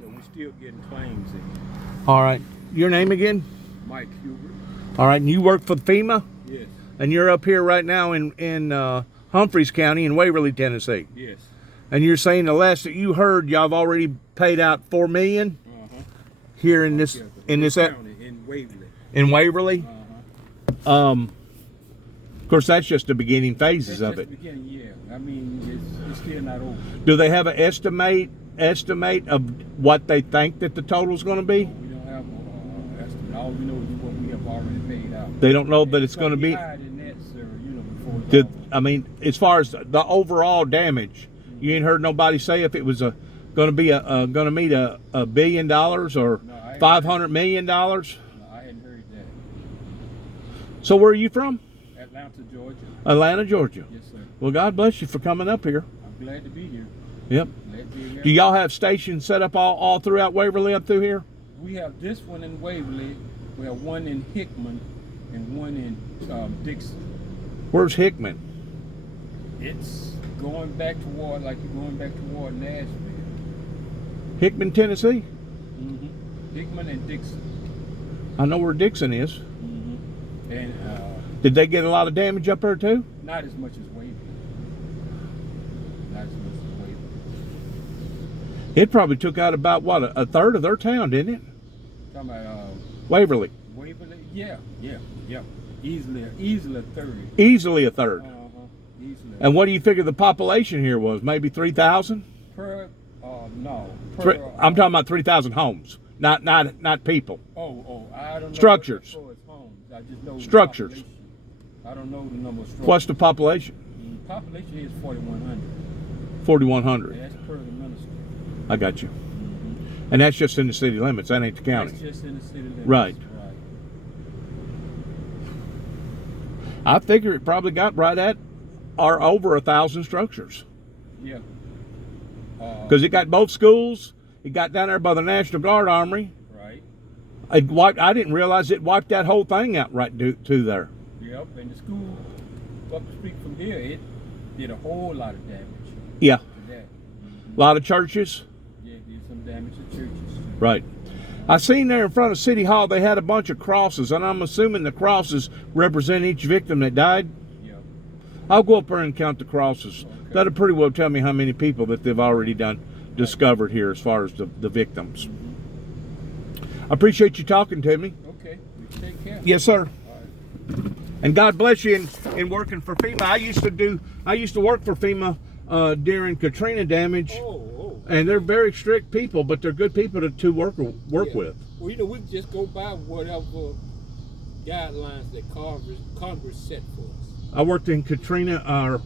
we're still getting claims in. All right. Your name again? Mike Hubert. All right. And you work for FEMA? Yes. And you're up here right now in Humphreys County in Waverly, Tennessee. Yes. And you're saying the last that you heard, y'all have already paid out $4 million here in this county in Waverly. In Waverly. Of course, that's just the beginning phases of it. The beginning, yeah. I mean, it's still not over. Do they have an estimate of what they think that the total's going to be? We don't have an estimate. All we know is what we have already paid out. They don't know that it's going to be. Higher than that, sir, before it's over. I mean, as far as the overall damage, you ain't heard nobody say if it was going to meet $1 billion or $500 million. No, I hadn't heard that. So where are you from? Atlanta, Georgia. Atlanta, Georgia. Yes, sir. Well, God bless you for coming up here. I'm glad to be here. Yep. Glad to be here. Do y'all have stations set up all throughout Waverly up through here? We have this one in Waverly. We have one in Hickman and one in Dixon. Where's Hickman? It's going back toward Nashville. Hickman, Tennessee? Hickman and Dixon. I know where Dixon is. And Did they get a lot of damage up there too? not as much as Waverly. Not as much as Waverly. It probably took out about, what, a third of their town, didn't it? Talking about Waverly. Waverly? Yeah. Easily a third. Easily a third. Easily. And what do you figure the population here was? Maybe 3,000? No. I'm talking about 3,000 homes, not people. I don't know. Structures. As far as homes, I just know Structures. The population. I don't know the number of structures. What's the population? The population is 4,100. 4,100. That's per the minister. I got you. And that's just in the city limits. That ain't the county. That's just in the city limits. Right. I figure it probably got right at or over 1,000 structures. Yeah. Because it got both schools. It got down there by the National Guard Armory. Right. I didn't realize it wiped that whole thing out right to there. Yep. And the school up the street from here, it did a whole lot of damage. Yeah. To that. A lot of churches. Yeah, it did some damage to churches. Right. I seen there in front of City Hall they had a bunch of crosses, and I'm assuming the crosses represent each victim that died. Yeah. I'll go up there and count the crosses. Okay. That'll pretty well tell me how many people that they've already discovered here as far as the victims. I appreciate you talking to me. Okay. You take care. Yes, sir. All right. And God bless you in working for FEMA. I used to work for FEMA during Katrina damage. And they're very strict people, but they're good people to work with. Well, we just go by whatever guidelines that Congress set for us. I worked in Katrina, I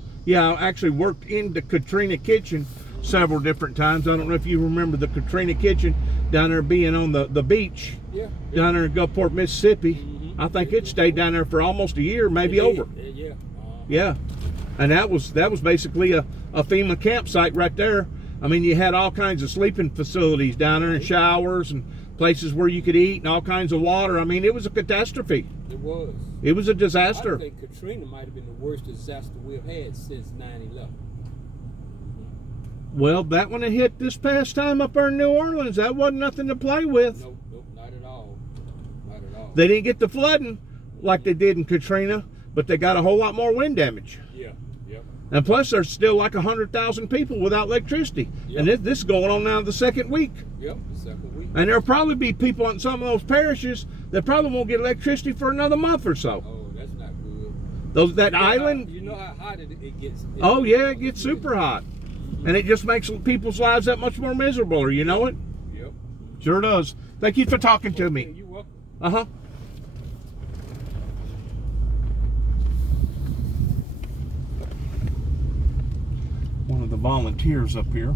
actually worked in the Katrina kitchen several different times. I don't know if you remember the Katrina kitchen down there being on the beach. Yeah. Down there in Gulfport, Mississippi. I think it stayed down there for almost a year, maybe over. Yeah. Yeah. And that was basically a FEMA campsite right there. I mean, you had all kinds of sleeping facilities down there and showers and places where you could eat and all kinds of water. I mean, it was a catastrophe. It was. It was a disaster. I think Katrina might have been the worst disaster we've had since 9/11. Well, that one that hit this past time up there in New Orleans, that wasn't nothing to play with. Nope, not at all. Not at all. They didn't get the flooding like they did in Katrina, but they got a whole lot more wind damage. Yeah. And plus, there's still like 100,000 people without electricity. Yep. And this is going on now the second week. Yep, the second week. And there'll probably be people in some of those parishes that probably won't get electricity for another month or so. Oh, that's not good. That island. You know how hot it gets. Oh, yeah, it gets super hot. And it just makes people's lives that much more miserable. You know it? Yep. Sure does. Thank you for talking to me. You're welcome. Uh-huh. One of the volunteers up here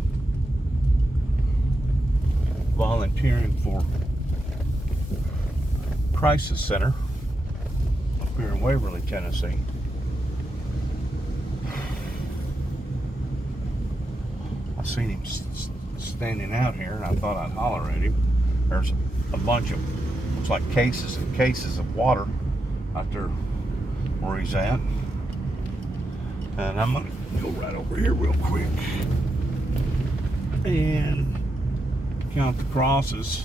volunteering for Crisis Center up here in Waverly, Tennessee. I seen him standing out here and I thought I'd holler at him. There's a bunch of, looks like cases and cases of water out there where he's at. And I'm gonna go right over here real quick. And Count the crosses.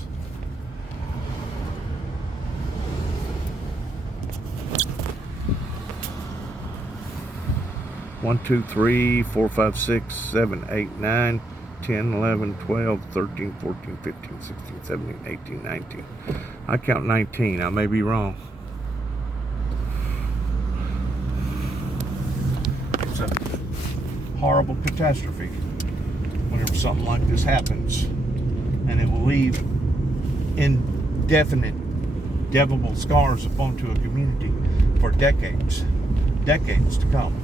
1, 2, 3, 4, 5, 6, 7, 8, 9, 10, 11, 12, 13, 14, 15, 16, 17, 18, 19. I count 19. I may be wrong. It's a horrible catastrophe whenever something like this happens, and it will leave indefinite, indelible scars upon to a community for decades to come.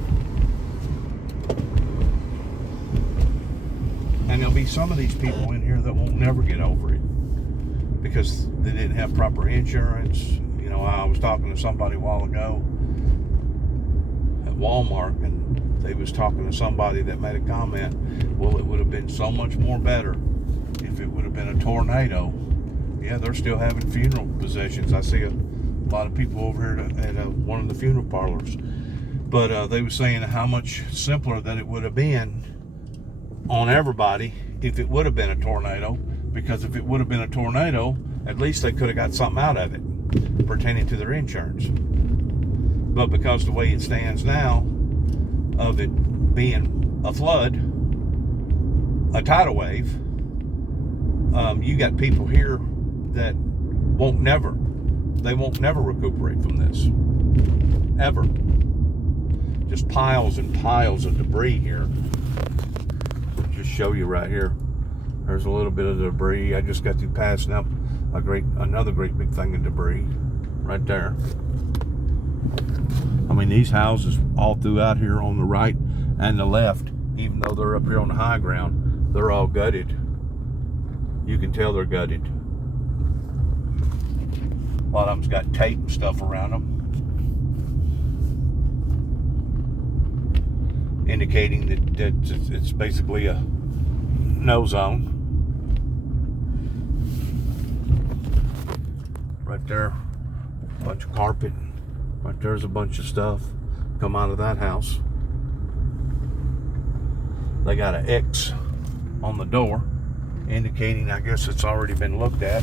And there'll be some of these people in here that won't never get over it because they didn't have proper insurance. You know, I was talking to somebody a while ago at Walmart, and they was talking to somebody that made a comment, well, it would have been so much more better if it would have been a tornado. Yeah, they're still having funeral processions. I see a lot of people over here at one of the funeral parlors. But they were saying how much simpler that it would have been on everybody if it would have been a tornado, because if it would have been a tornado, at least they could have got something out of it pertaining to their insurance. But because the way it stands now, of it being a flood, a tidal wave, you got people here that won't never recuperate from this, ever. Just piles and piles of debris here. Just show you right here. There's a little bit of debris. I just got through passing up another great big thing of debris right there. I mean, these houses all throughout here on the right and the left, even though they're up here on the high ground, they're all gutted. You can tell they're gutted. A lot of them's got tape and stuff around them, indicating that it's basically a no zone. Right there, a bunch of carpet. Right there's a bunch of stuff come out of that house. They got an X on the door, indicating, I guess, it's already been looked at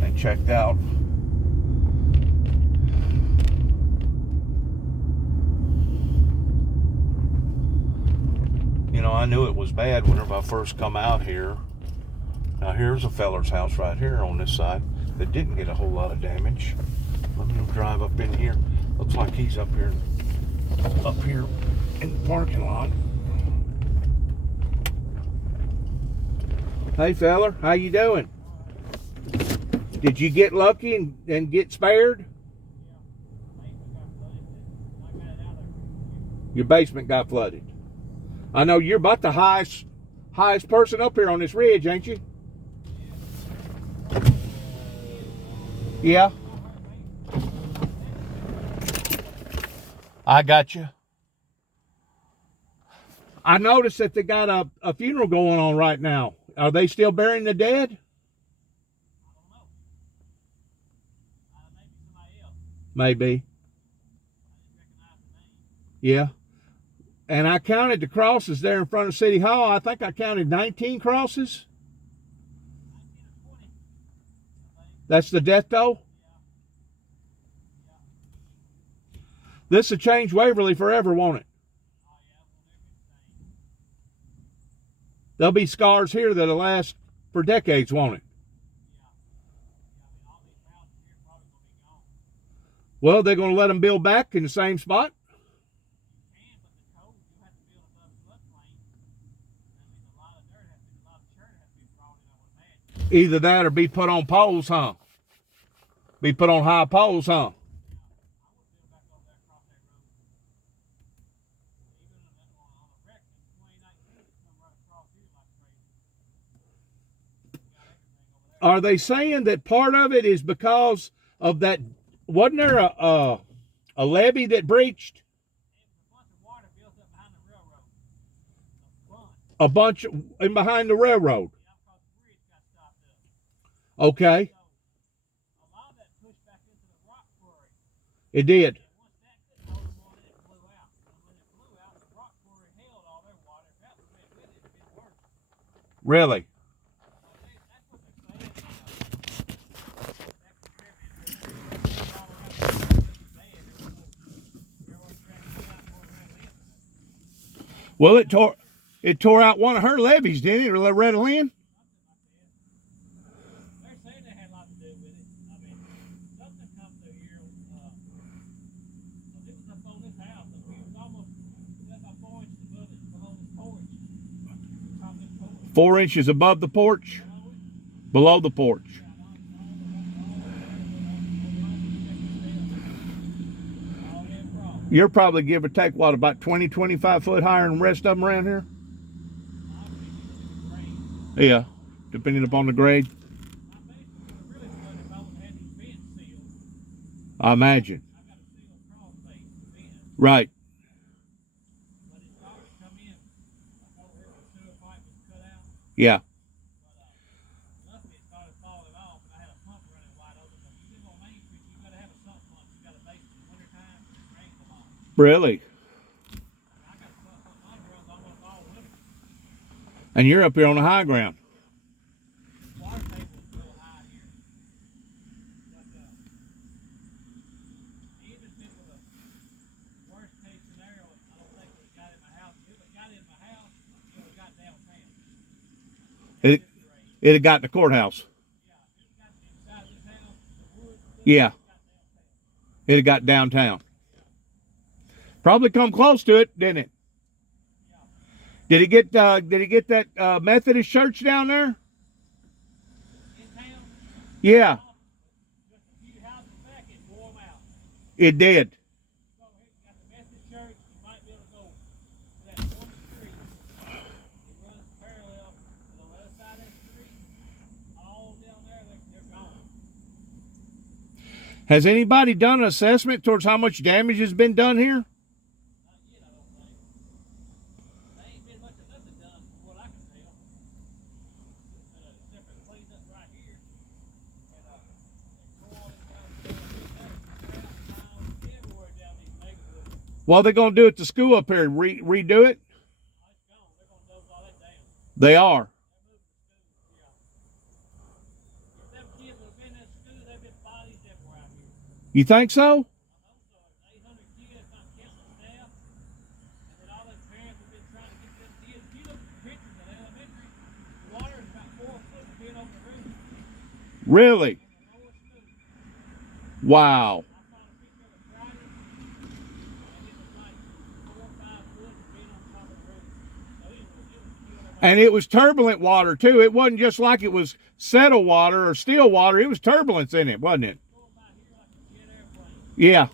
and checked out. You know, I knew it was bad whenever I first come out here. Now here's a feller's house right here on this side that didn't get a whole lot of damage. Let me drive up in here. Looks like he's up here in the parking lot. Hey feller, how you doing? Did you get lucky and get spared? Your basement got flooded. I know you're about the highest person up here on this ridge, ain't you? Yeah. I got you. I noticed that they got a funeral going on right now. Are they still burying the dead? Maybe. Yeah. And I counted the crosses there in front of City Hall. I think I counted 19 crosses. That's the death toll? This will change Waverly forever, won't it? There'll be scars here that'll last for decades, won't it? Well, they're going to let them build back in the same spot? Either that or be put on poles, huh? Be put on high poles, huh? Are they saying that part of it is because of that? Wasn't there a levee that breached? A bunch in behind the railroad. Okay. It did. Really? Well, it tore out one of her levees, didn't it? Or Loretta Lynn? They're saying they had a lot to do with it. I mean, something come through here. It was up on this house. It was almost about 4 inches above it, below the porch. Top of the porch. 4 inches above the porch? Below the porch. You're probably, give or take, what, about 20, 25 foot higher than the rest of them around here? Yeah, depending upon the grade. I imagine. Right. Yeah. Really? And you're up here on the high ground. Water table is real high here. But even if it was a worst case scenario, I don't think it would have got in my house. If it got in my house, it would have got downtown. It had got in the courthouse. Yeah, it got inside this house, the woods. Yeah. It had got downtown. Probably come close to it, didn't it? Did he get that Methodist church down there? In town? Yeah. Just a few houses back, it wore them out. It did. You go ahead, you got the Methodist church, you might be able to go to that one street. It runs parallel, and on the other side of that street, all down there, they're gone. Has anybody done an assessment towards how much damage has been done here? Well, they're going to do it to school up here, redo it? They are. You think so? Really? Wow. And it was turbulent water, too. It wasn't just like it was settled water or still water. It was turbulence in it, wasn't it? Yeah.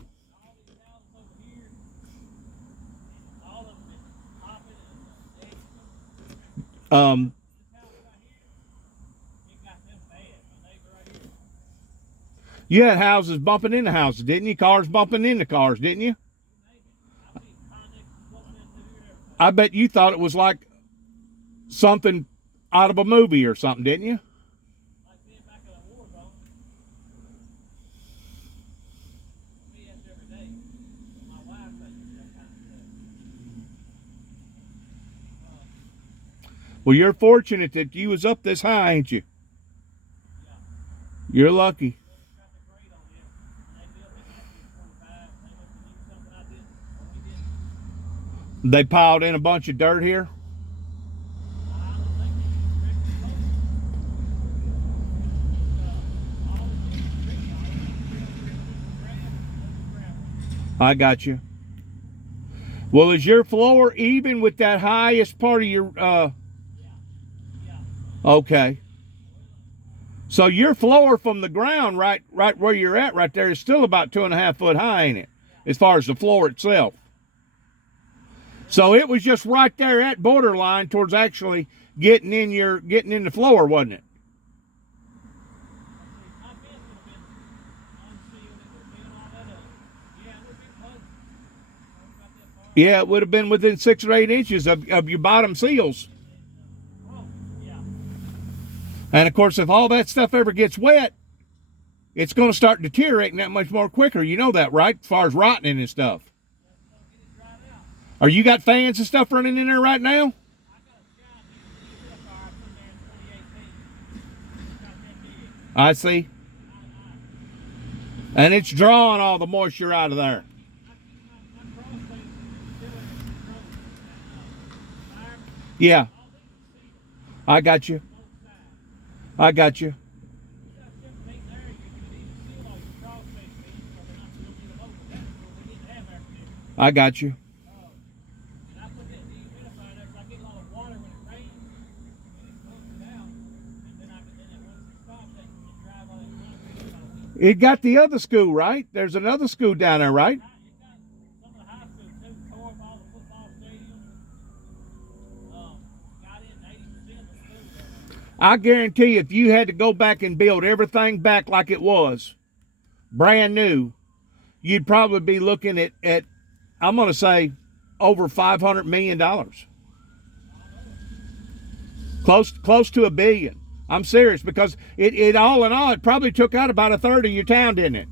You had houses bumping into houses, didn't you? Cars bumping into cars, didn't you? I bet you thought it was like something out of a movie or something, didn't you? Well, you're fortunate that you was up this high, ain't you? You're lucky. They piled in a bunch of dirt here. I got you. Well, is your floor even with that highest part of your, okay. So your floor from the ground, right where you're at right there, is still about 2.5 foot high, ain't it? As far as the floor itself. So it was just right there at borderline towards actually getting in the floor, wasn't it? Yeah, it would have been within 6 or 8 inches of your bottom seals. And of course, if all that stuff ever gets wet, it's going to start deteriorating that much more quicker. You know that, right? As far as rotting and stuff. Are you got fans and stuff running in there right now? I see. And it's drawing all the moisture out of there. Yeah, I got you. I got you. I got you. It got the other school, right? There's another school down there, right? I guarantee you, if you had to go back and build everything back like it was, brand new, you'd probably be looking at I'm going to say, over $500 million. Close to $1 billion. I'm serious, because it all in all, it probably took out about a third of your town, didn't it?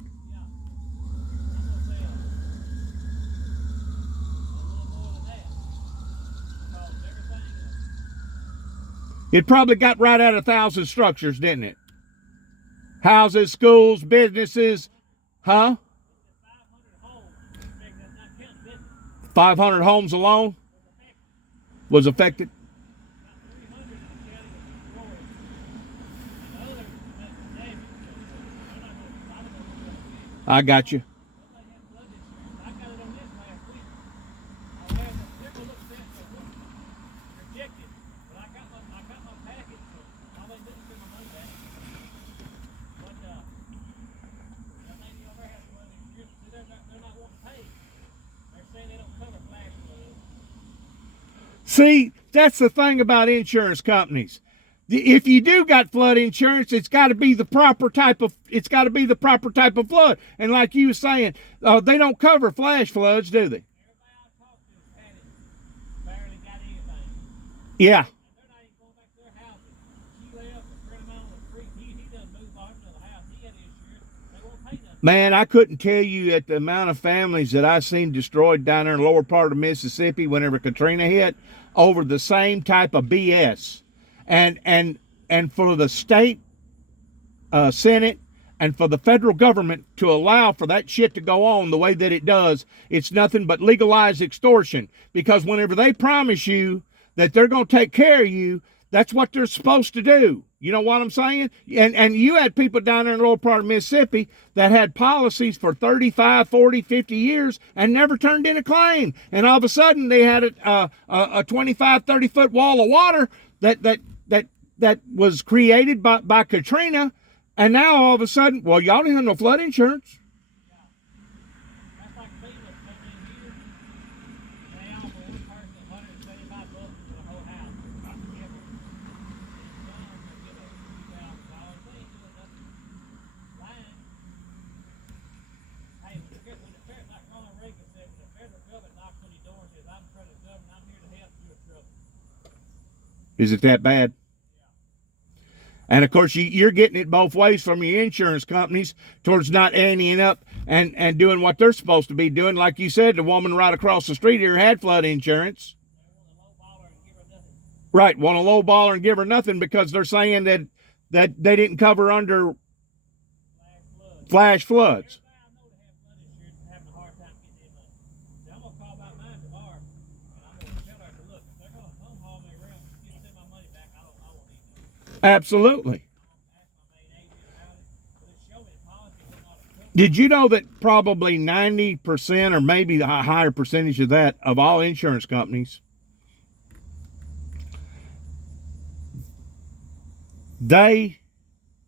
It probably got right at 1,000 structures, didn't it? Houses, schools, businesses, huh? 500 homes alone was affected. I got you. See, that's the thing about insurance companies. If you do got flood insurance, it's got to be the proper type of flood. And like you were saying, they don't cover flash floods, do they? Yeah. Man, I couldn't tell you at the amount of families that I've seen destroyed down there in the lower part of Mississippi whenever Katrina hit over the same type of BS. And for the state Senate and for the federal government to allow for that shit to go on the way that it does, it's nothing but legalized extortion. Because whenever they promise you that they're going to take care of you, that's what they're supposed to do. You know what I'm saying? And you had people down there in the lower part of Mississippi that had policies for 35, 40, 50 years and never turned in a claim. And all of a sudden they had a 25, 30-foot wall of water that was created by Katrina. And now all of a sudden, well, y'all didn't have no flood insurance. Is it that bad? And of course, you're getting it both ways from your insurance companies towards not anteing up and doing what they're supposed to be doing. Like you said, the woman right across the street here had flood insurance. Right, want a low baller and give her nothing because they're saying that they didn't cover under flash floods. Absolutely. Did you know that probably 90% or maybe a higher percentage of that of all insurance companies, they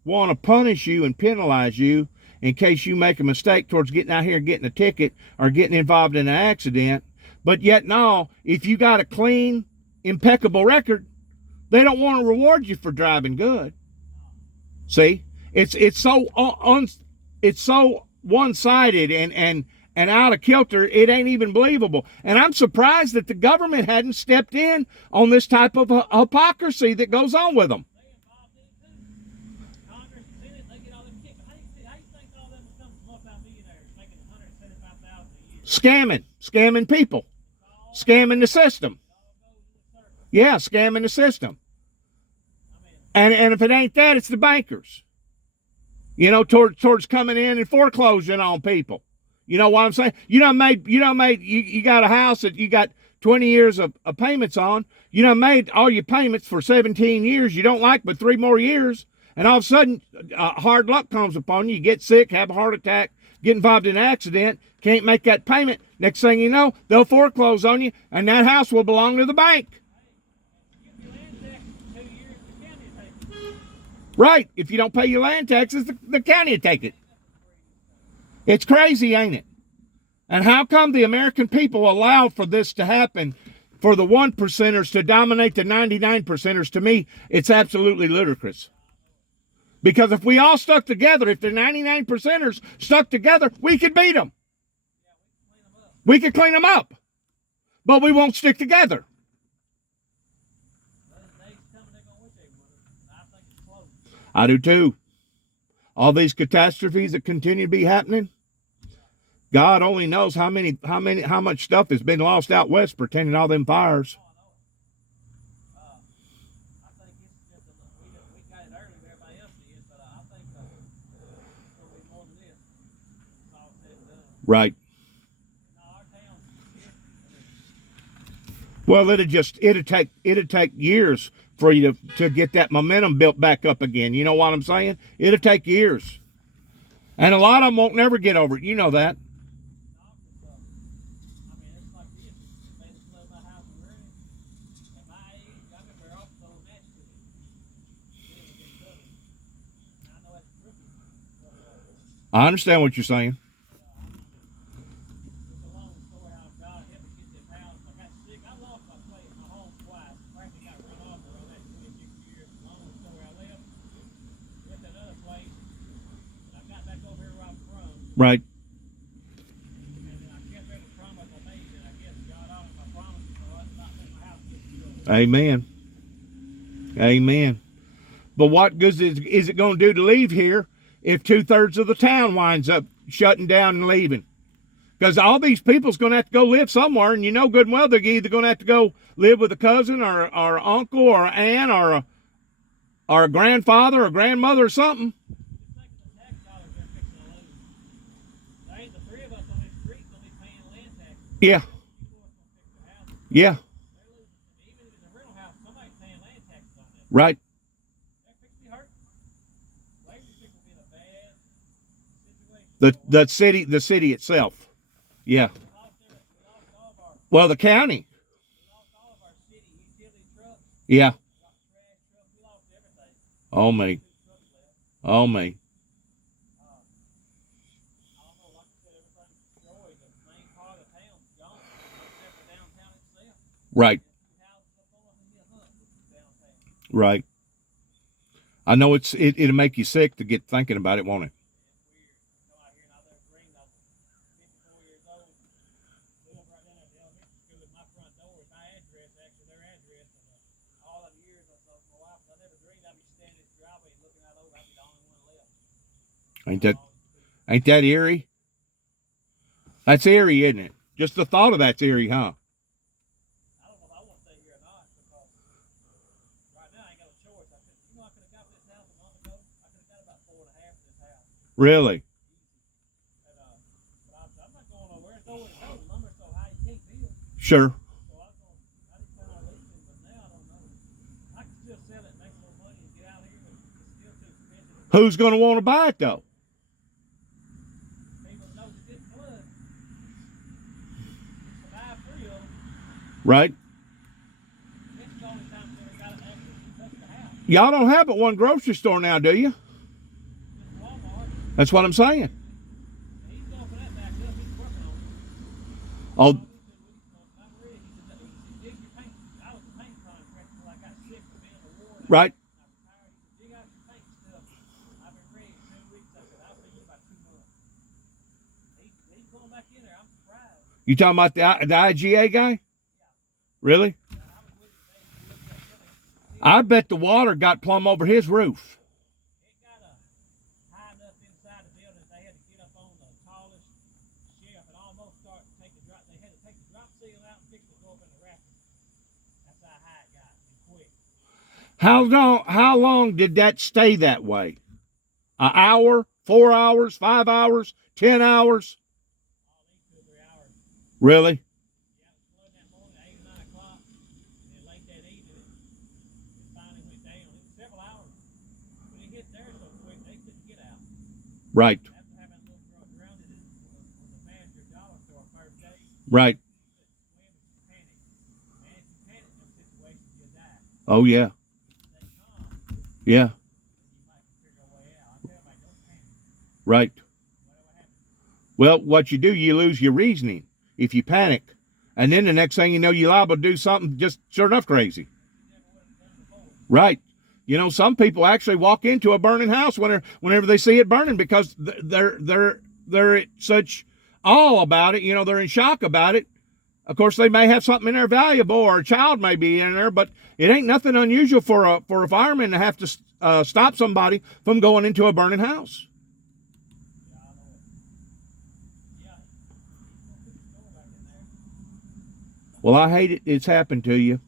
want to punish you and penalize you in case you make a mistake towards getting out here and getting a ticket or getting involved in an accident. But yet now, if you got a clean, impeccable record, they don't want to reward you for driving good. See, it's so one-sided and out of kilter. It ain't even believable. And I'm surprised that the government hadn't stepped in on this type of hypocrisy that goes on with them. Scamming people, scamming the system. Yeah, scamming the system. And if it ain't that, it's the bankers. You know, towards coming in and foreclosing on people. You know what I'm saying? You got a house that you got 20 years of payments on. You done made all your payments for 17 years you don't like, but 3 more years. And all of a sudden, hard luck comes upon you. You get sick, have a heart attack, get involved in an accident, can't make that payment. Next thing you know, they'll foreclose on you, and that house will belong to the bank. Right. If you don't pay your land taxes, the county will take it. It's crazy, ain't it? And how come the American people allow for this to happen, for the 1%ers to dominate the 99%ers? To me, it's absolutely ludicrous. Because if we all stuck together, if the 99%ers stuck together, we could beat them. We could clean them up. But we won't stick together. I do too. All these catastrophes that continue to be happening, God only knows how much stuff has been lost out west pertaining to all them fires. Right. Well, it'd take years for you to get that momentum built back up again. You know what I'm saying? It'll take years. And a lot of them won't never get over it. You know that. I understand what you're saying. Right. Amen. Amen. But what good is it going to do to leave here if 2/3 of the town winds up shutting down and leaving? Because all these people's going to have to go live somewhere, and you know good and well they're either going to have to go live with a cousin or uncle or aunt or a grandfather or grandmother or something. Yeah. Yeah. Right. The city itself. Yeah. Well, the county. Yeah. Oh me. Oh me. Right. Right. I know it'll make you sick to get thinking about it, won't it? Ain't that eerie? That's eerie, isn't it? Just the thought of that's eerie, huh? Really? Sure. Who's going to want to buy it though? Right. Y'all don't have but one grocery store now, do you? That's what I'm saying. Oh. Right. You talking about the IGA guy? Really? I bet the water got plumb over his roof. How long did that stay that way? An hour, 4 hours, 5 hours, 10 hours? Really? Right. Right. Oh yeah. Yeah. Right. Well, what you do, you lose your reasoning if you panic. And then the next thing you know, you're liable to do something just sure enough crazy. Right. You know, some people actually walk into a burning house whenever they see it burning because they're at such awe about it. You know, they're in shock about it. Of course, they may have something in there valuable, or a child may be in there, but it ain't nothing unusual for a fireman to have to stop somebody from going into a burning house. Well, I hate it. It's happened to you.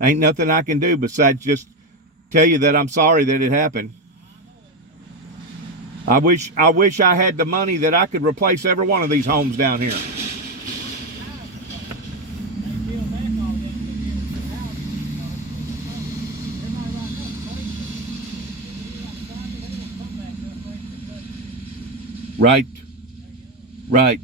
Ain't nothing I can do besides just tell you that I'm sorry that it happened. I wish I had the money that I could replace every one of these homes down here. Right. Right.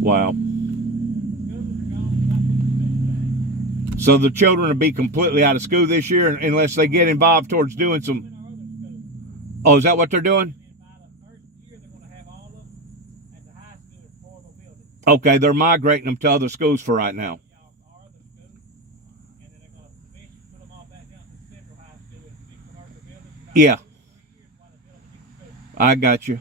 Wow. So the children will be completely out of school this year unless they get involved towards doing some. Oh, is that what they're doing? Okay, they're migrating them to other schools for right now. Yeah. I got you.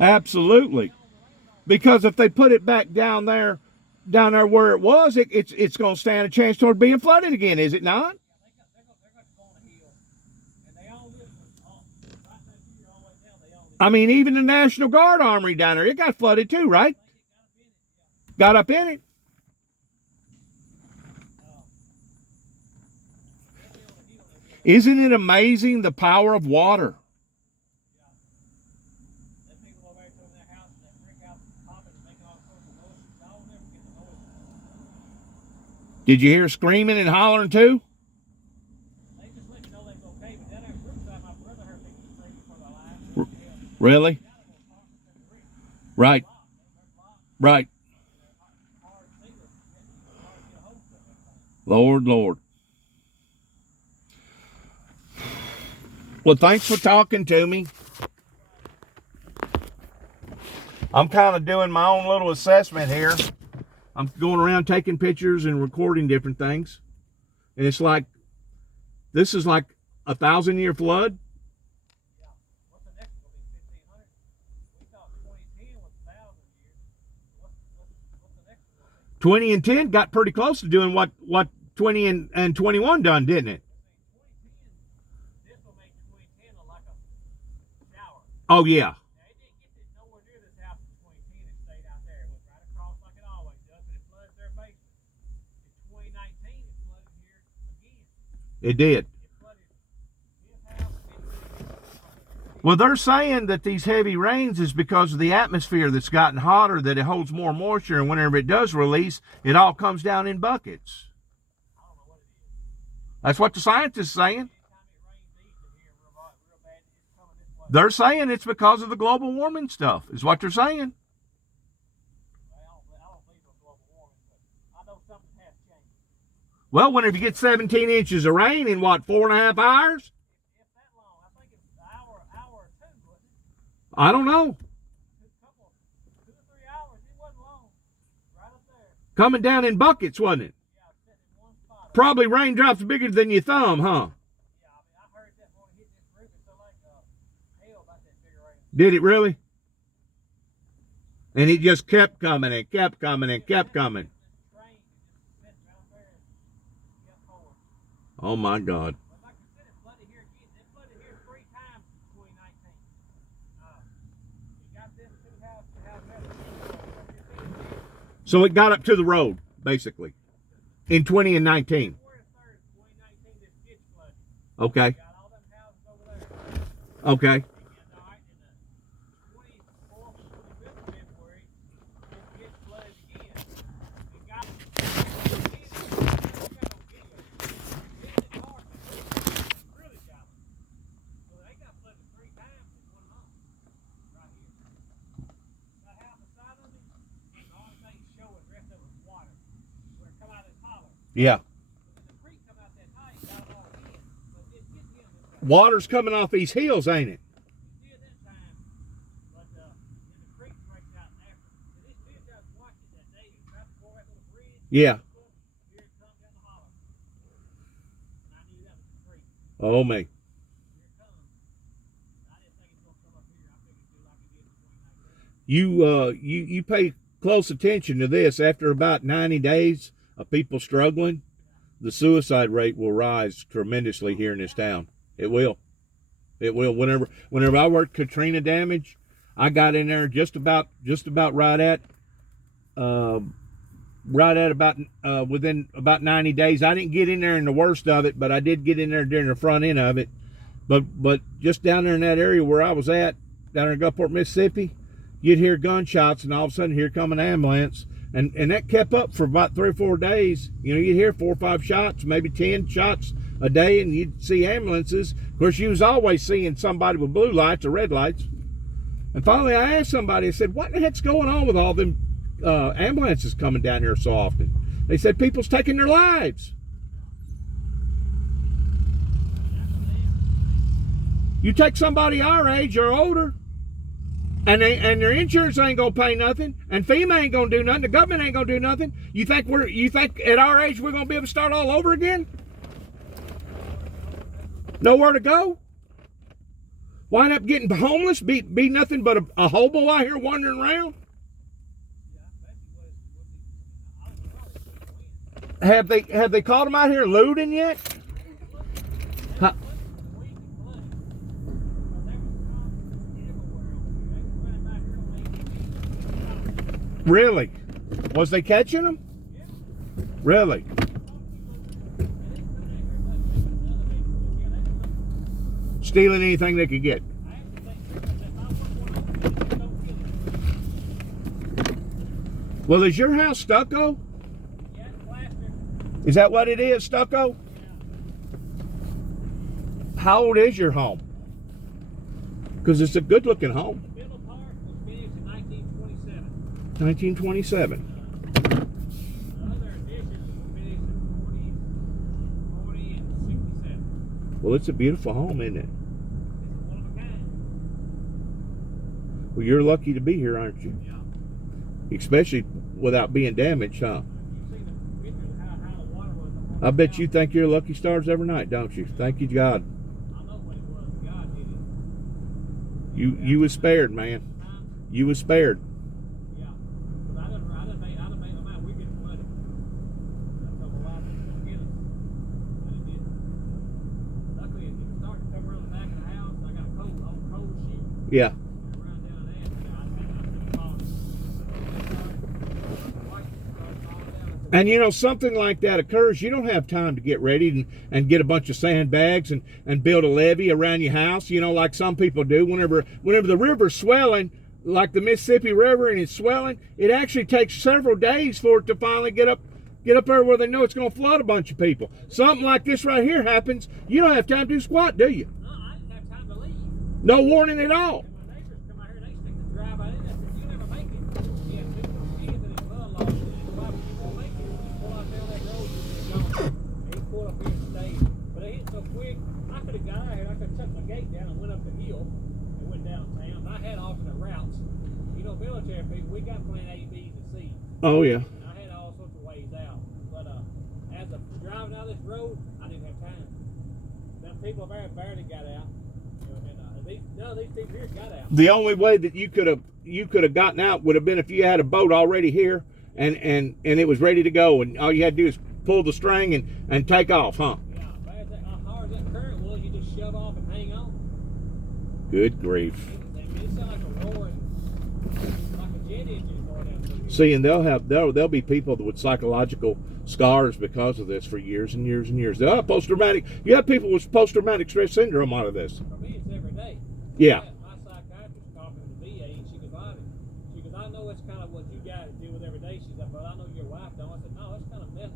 Absolutely. Because if they put it back down there where it was, it's going to stand a chance toward being flooded again, is it not? I mean, even the National Guard Armory down there, it got flooded too, right? Got up in it. Isn't it amazing the power of water? Did you hear screaming and hollering too? Really? Right. Right. Lord. Well, thanks for talking to me. I'm kind of doing my own little assessment here. I'm going around taking pictures and recording different things. And it's like, this is like 1,000-year flood. 20 and 10 got pretty close to doing what 20 and 21 done, didn't it? Oh, yeah. It did. Well, they're saying that these heavy rains is because of the atmosphere that's gotten hotter, that it holds more moisture, and whenever it does release, it all comes down in buckets. That's what the scientists are saying. They're saying it's because of the global warming stuff, is what they're saying. Well, whenever you get 17 inches of rain in what, 4.5 hours? I don't know. Coming down in buckets, wasn't it? Probably raindrops bigger than your thumb, huh? Did it really? And it just kept coming and kept coming and kept coming. Oh my God. So it got up to the road, basically, in 20 and 19. Okay. Okay. Yeah. Water's coming off these hills, ain't it? Yeah. Oh, me. You pay close attention to this. After about 90 days of people struggling, the suicide rate will rise tremendously here in this town. It will. It will. Whenever I worked Katrina damage, I got in there just about right at about within about 90 days. I didn't get in there in the worst of it, but I did get in there during the front end of it. But just down there in that area where I was at, down there in Gulfport, Mississippi, you'd hear gunshots, and all of a sudden here come an ambulance, and that kept up for about 3 or 4 days. You know, you'd hear 4 or 5 shots, maybe 10 shots a day, and you'd see ambulances. Of course, you was always seeing somebody with blue lights or red lights. And finally, I asked somebody, I said, what the heck's going on with all them ambulances coming down here so often? They said people's taking their lives. You take somebody our age or older, and their insurance ain't gonna pay nothing, and FEMA ain't gonna do nothing, the government ain't gonna do nothing. You think at our age we're gonna be able to start all over again? Nowhere to go? Wind up getting homeless, be nothing but a hobo out here wandering around? Have they caught them out here looting yet? Huh? Really? Was they catching them? Really? Stealing anything they could get. Well, is your house stucco? Is that what it is, stucco? How old is your home? Because it's a good-looking home. The middle part was finished in 1927. 1927. The other additions were finished in 40 and 67. Well, it's a beautiful home, isn't it? It's one of a kind. Well, you're lucky to be here, aren't you? Yeah. Especially without being damaged, huh? You see the picture of how the water was. I bet you think you're lucky stars every night, don't you? Thank you, God. I know what it was. God did it. You was spared, man. You was spared. Yeah. Because I done made my mind. We're getting flooded. That's a lot of people gonna get us. But it didn't. Luckily, it started to come around the back of the house. I got a cold chute. Yeah. Around down there. And you know, something like that occurs, you don't have time to get ready and get a bunch of sandbags and build a levee around your house, you know, like some people do. Whenever the river's swelling, like the Mississippi River, and it's swelling, it actually takes several days for it to finally get up there where they know it's going to flood a bunch of people. Something like this right here happens, you don't have time to do squat, do you? No, I didn't have time to leave. No warning at all. And when neighbors come out here, they stick the drive out in there. You never make it. Yeah, 50 kids and his blood lost. And why would you won't make it? Just pull out down that road and gone. And he pulled up here and stayed. But it hit so quick, I could have got out here. I could have shut my gate down and went up the hill and went downtown. I had alternate routes. You know, military people, we got plan A, B, and C. Oh, yeah. And I had all sorts of ways out. But as of driving out this road, I didn't have time. Them people there barely got out. None of these people here got out. The only way that you could have gotten out would have been if you had a boat already here and it was ready to go, and all you had to do is pull the string and take off, huh? Yeah, how hard that current was, you just shove off and hang on. Good grief. It sounded like a roaring, like a jet engine going down through here. See, and there'll be people with psychological scars because of this for years and years and years. They'll have post-traumatic. You have people with post-traumatic stress syndrome out of this. For me, it's every day. Yeah. My psychiatrist called me from the VA, and she goes, I know it's kind of what you guys deal with every day. She said, but I know your wife don't. I said, no, it's kind of a mess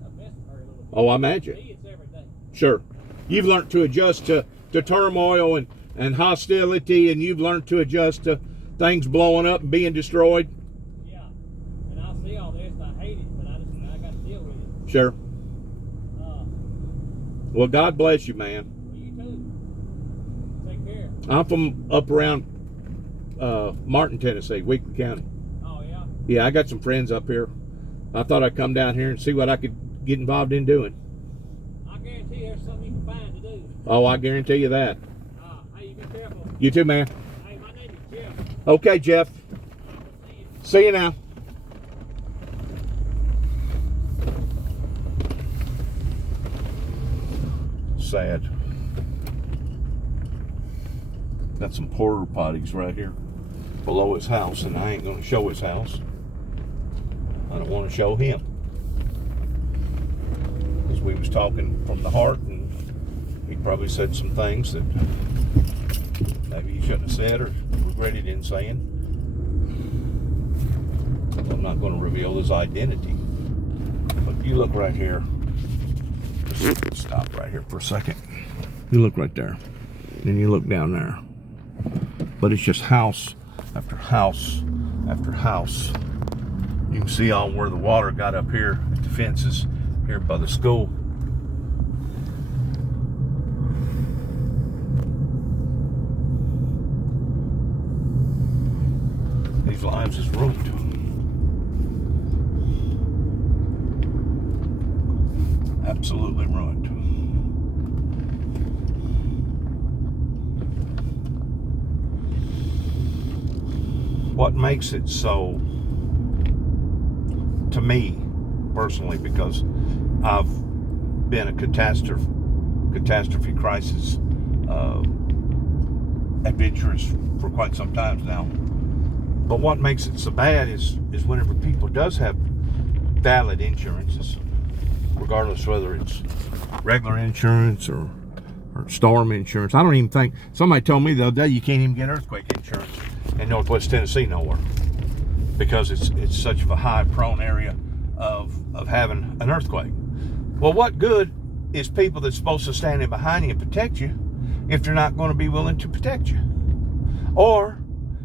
for her a little bit. Oh, I imagine. For me, it's every day. Sure. You've learned to adjust to turmoil and hostility, and you've learned to adjust to things blowing up and being destroyed. Yeah. And I'll see all this, and I hate it, but I got to deal with it. Sure. Well, God bless you, man. Well, you too. Take care. I'm from up around Martin, Tennessee, Weakley County. Oh, yeah? Yeah, I got some friends up here. I thought I'd come down here and see what I could get involved in doing. I guarantee there's something you can find to do. Oh, I guarantee you that. Hey, you be careful. You too, man. Hey, my name is Jeff. Okay, Jeff. See you now. Sad. Got some porta potties right here below his house, and I ain't going to show his house. I don't want to show him. Because we was talking from the heart, and he probably said some things that maybe he shouldn't have said or regretted in saying. I'm not going to reveal his identity. But you look right here. Just stop right here for a second. You look right there. Then you look down there. But it's just house after house after house. You can see all where the water got up here at the fences here by the school. These lives is ruined. Absolutely ruined. What makes it so, to me personally, because I've been a catastrophe crisis adventurous for quite some time now. But what makes it so bad is whenever people does have valid insurances, regardless whether it's regular insurance or storm insurance. I don't even think, somebody told me the other day you can't even get earthquake insurance in Northwest Tennessee nowhere, because it's such a high prone area of having an earthquake. Well, what good is people that's supposed to stand in behind you and protect you if they're not going to be willing to protect you? Or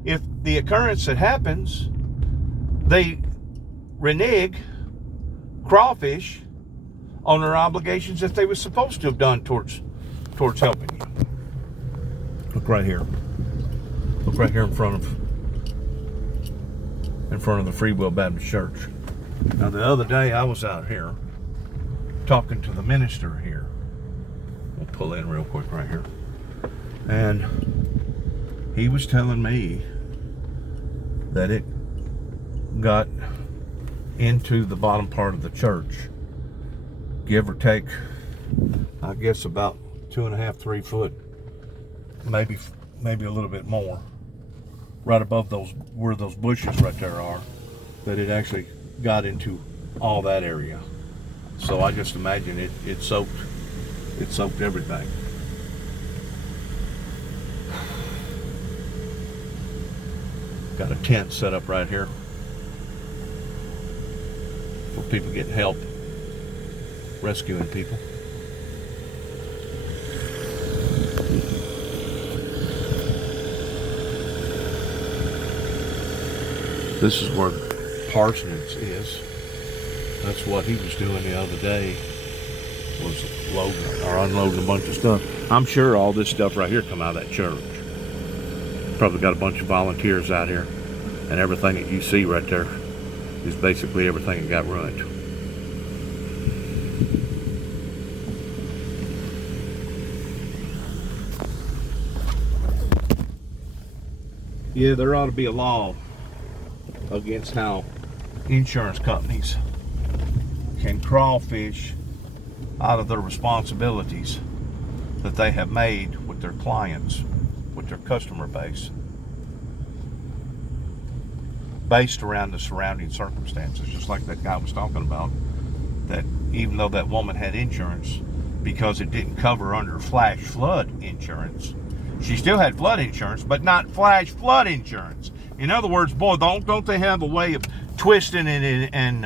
if the occurrence that happens, they renege, crawfish on their obligations that they were supposed to have done towards helping you. Look right here. Look right here in front of the Free Will Baptist Church. Now the other day I was out here talking to the minister here. We'll pull in real quick right here. And he was telling me that it got into the bottom part of the church, give or take, I guess about 2.5, 3 foot, maybe a little bit more, right above where those bushes right there are, that it actually got into all that area. So I just imagine it soaked everything. Got a tent set up right here for people getting help, rescuing people. This is where Parsonage is. That's what he was doing the other day, was loading or unloading a bunch of stuff. I'm sure all this stuff right here come out of that church. Probably got a bunch of volunteers out here, and everything that you see right there is basically everything that got ruined. Yeah, there ought to be a law against how insurance companies can crawfish out of their responsibilities that they have made with their clients, with their customer base. based around the surrounding circumstances, just like that guy was talking about, that even though that woman had insurance, because it didn't cover under flash flood insurance, she still had flood insurance, but not flash flood insurance. In other words, boy, don't they have a way of twisting it and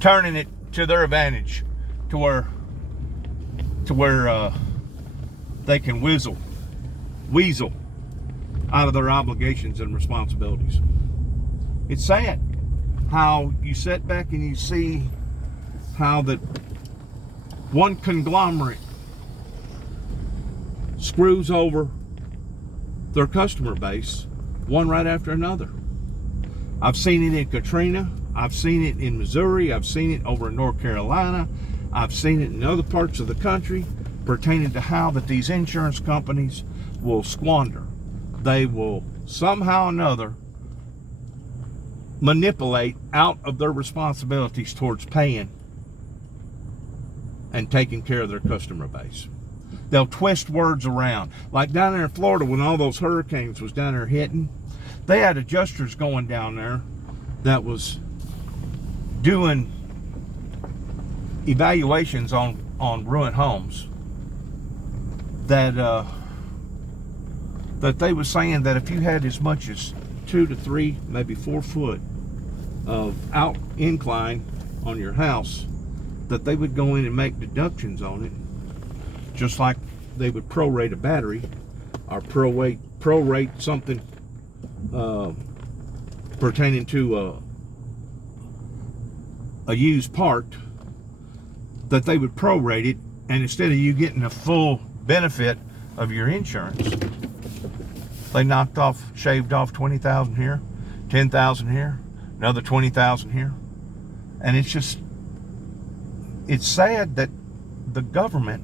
turning it to their advantage, to where they can weasel out of their obligations and responsibilities. It's sad how you sit back and you see how that one conglomerate screws over their customer base, one right after another. I've seen it in Katrina. I've seen it in Missouri. I've seen it over in North Carolina. I've seen it in other parts of the country pertaining to how that these insurance companies will squander. They will somehow or another manipulate out of their responsibilities towards paying and taking care of their customer base. They'll twist words around. Like down there in Florida when all those hurricanes was down there hitting, they had adjusters going down there that was doing evaluations on ruined homes that they was saying that if you had as much as 2 to 3, maybe 4 foot of out incline on your house, that they would go in and make deductions on it, just like they would prorate a battery or prorate something pertaining to a used part, that they would prorate it, and instead of you getting a full benefit of your insurance, they shaved off 20,000 here, 10,000 here, another 20,000 here. And it's sad that the government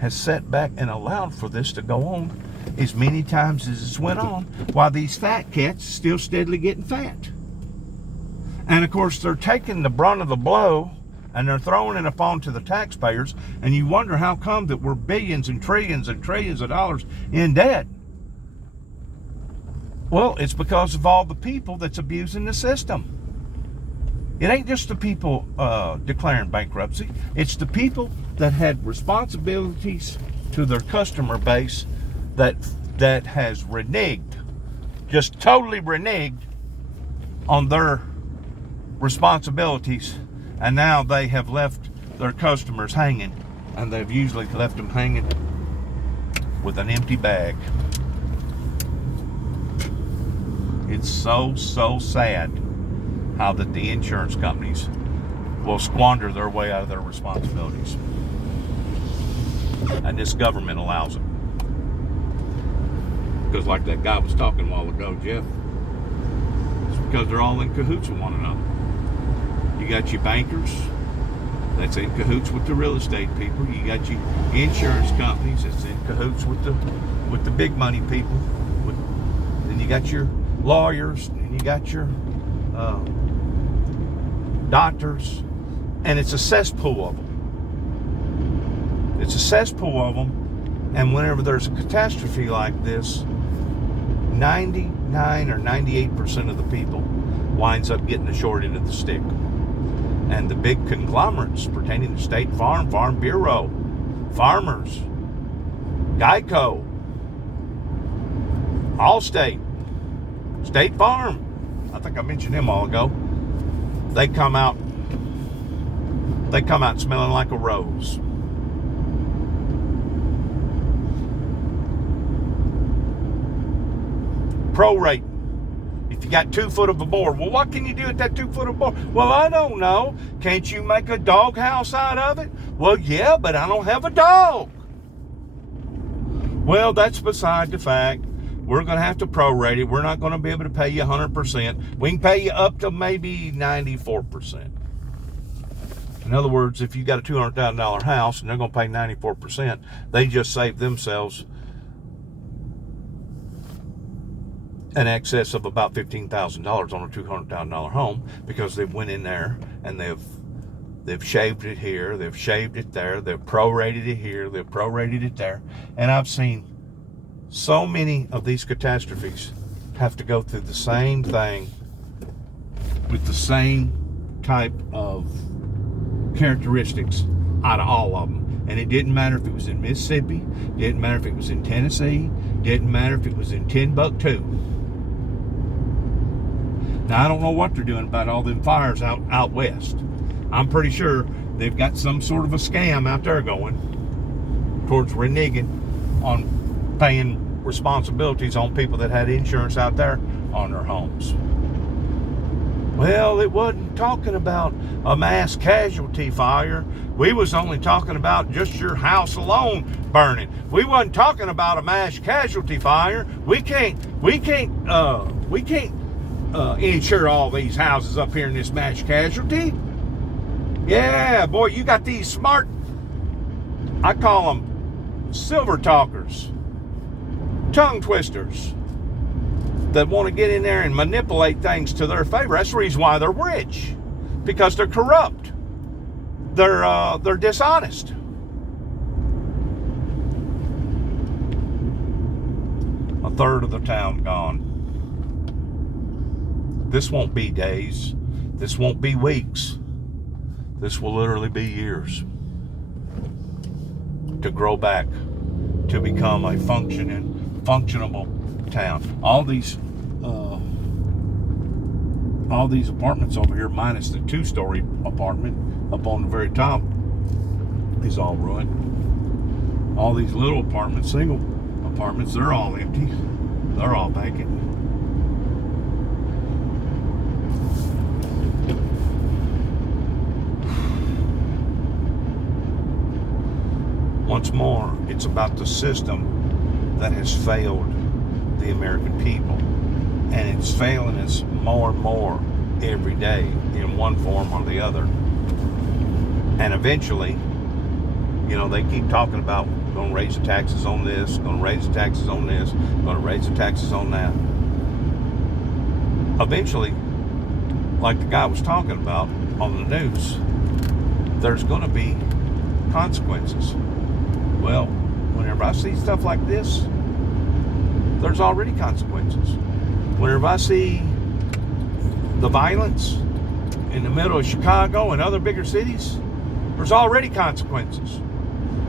has sat back and allowed for this to go on as many times as it's went on, while these fat cats still steadily getting fat. And of course, they're taking the brunt of the blow and they're throwing it upon to the taxpayers, and you wonder how come that we're billions and trillions of dollars in debt. Well, it's because of all the people that's abusing the system. It ain't just the people declaring bankruptcy. It's the people that had responsibilities to their customer base that has reneged, just totally reneged on their responsibilities, and now they have left their customers hanging, and they've usually left them hanging with an empty bag. It's so sad how that the insurance companies will squander their way out of their responsibilities. And this government allows it. Because like that guy was talking a while ago, Jeff, it's because they're all in cahoots with one another. You got your bankers that's in cahoots with the real estate people. You got your insurance companies that's in cahoots with the big money people. Then you got your lawyers, and you got your doctors, and it's a cesspool of them. It's a cesspool of them, and whenever there's a catastrophe like this, 99 or 98% of the people winds up getting the short end of the stick. And the big conglomerates pertaining to State Farm, Farm Bureau, Farmers, Geico, Allstate, State Farm, I think I mentioned him a while ago, they come out smelling like a rose. Prorate. If you got 2 foot of a board, well, what can you do with that 2 foot of board? Well, I don't know. Can't you make a doghouse out of it? Well, yeah, but I don't have a dog. Well, that's beside the fact. We're going to have to prorate it. We're not going to be able to pay you 100%. We can pay you up to maybe 94%. In other words, if you got a $200,000 house and they're going to pay 94%, they just saved themselves in excess of about $15,000 on a $200,000 home, because they went in there and they've shaved it here, they've shaved it there, they've prorated it here, they've prorated it there. And I've seen so many of these catastrophes have to go through the same thing with the same type of characteristics out of all of them. And it didn't matter if it was in Mississippi, didn't matter if it was in Tennessee, didn't matter if it was in Timbuktu. Now, I don't know what they're doing about all them fires out west. I'm pretty sure they've got some sort of a scam out there going towards reneging on paying responsibilities on people that had insurance out there on their homes. Well, it wasn't talking about a mass casualty fire. We was only talking about just your house alone burning. We wasn't talking about a mass casualty fire. We can't insure all these houses up here in this mass casualty. Yeah, boy, you got these smart, I call them silver talkers, tongue twisters, that want to get in there and manipulate things to their favor. That's the reason why they're rich, because they're corrupt. They're dishonest. A third of the town gone. This won't be days. This won't be weeks. This will literally be years to grow back, to become a functionable town. All these apartments over here, minus the 2-story apartment up on the very top, is all ruined. All these little apartments, single apartments, they're all empty. They're all vacant. Once more, it's about the system that has failed the American people, and it's failing us more and more every day in one form or the other. And eventually, they keep talking about going to raise the taxes on this, going to raise the taxes on this, going to raise the taxes on that. Eventually, like the guy was talking about on the news, there's going to be consequences. Well, whenever I see stuff like this, there's already consequences. Whenever I see the violence in the middle of Chicago and other bigger cities, there's already consequences.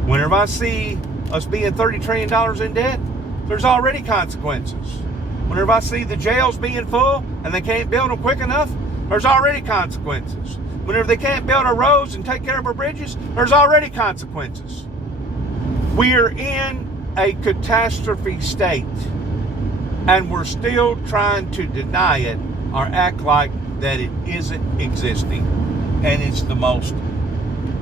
Whenever I see us being $30 trillion in debt, there's already consequences. Whenever I see the jails being full and they can't build them quick enough, there's already consequences. Whenever they can't build our roads and take care of our bridges, there's already consequences. We're in a catastrophe state, and we're still trying to deny it or act like that it isn't existing. And it's the most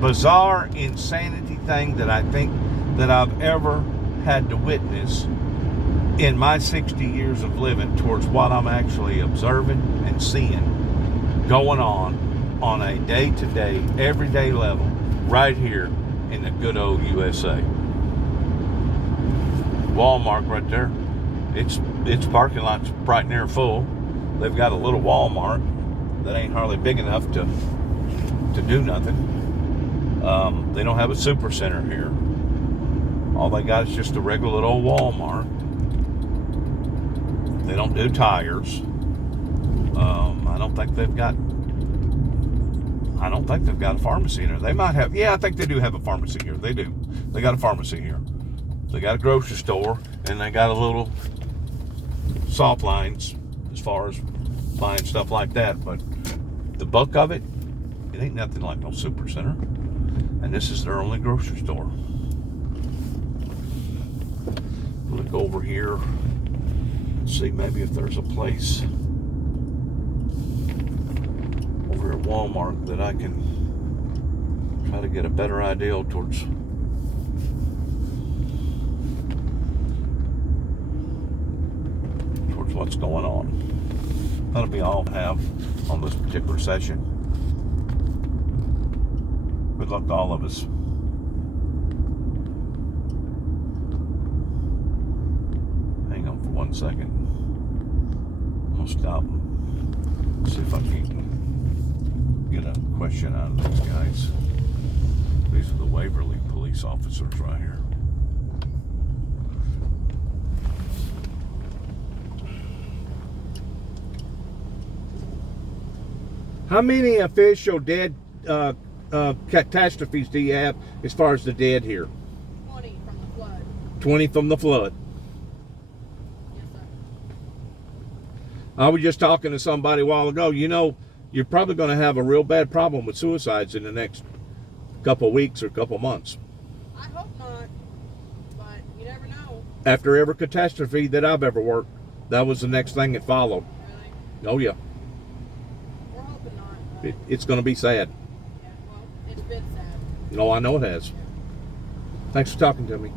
bizarre insanity thing that I think that I've ever had to witness in my 60 years of living towards what I'm actually observing and seeing going on a day-to-day, everyday level right here in the good old USA. Walmart right there, its parking lot's right near full. They've got a little Walmart that ain't hardly big enough to do nothing. They don't have a super center here. All they got is just a regular little old Walmart. They don't do tires. I don't think they've got a pharmacy in there. They might have. Yeah, I think they do have a pharmacy here. They do. They got a pharmacy here. They got a grocery store, and they got a little soft lines as far as buying stuff like that. But the bulk of it ain't nothing like no super center. And this is their only grocery store. Look over here and see maybe if there's a place over at Walmart that I can try to get a better idea towards what's going on. That'll be all I have on this particular session. Good luck to all of us. Hang on for 1 second. I'm gonna stop and see if I can get a question out of these guys. These are the Waverly police officers right here. How many official dead catastrophes do you have as far as the dead here? 20 from the flood. 20 from the flood. Yes, sir. I was just talking to somebody a while ago. You know, you're probably going to have a real bad problem with suicides in the next couple weeks or couple months. I hope not, but you never know. After every catastrophe that I've ever worked, that was the next thing that followed. Really? Oh, yeah. We're hoping not. But, It's going to be sad. yeah, well, it's been sad. No, I know it has. Thanks for talking to me.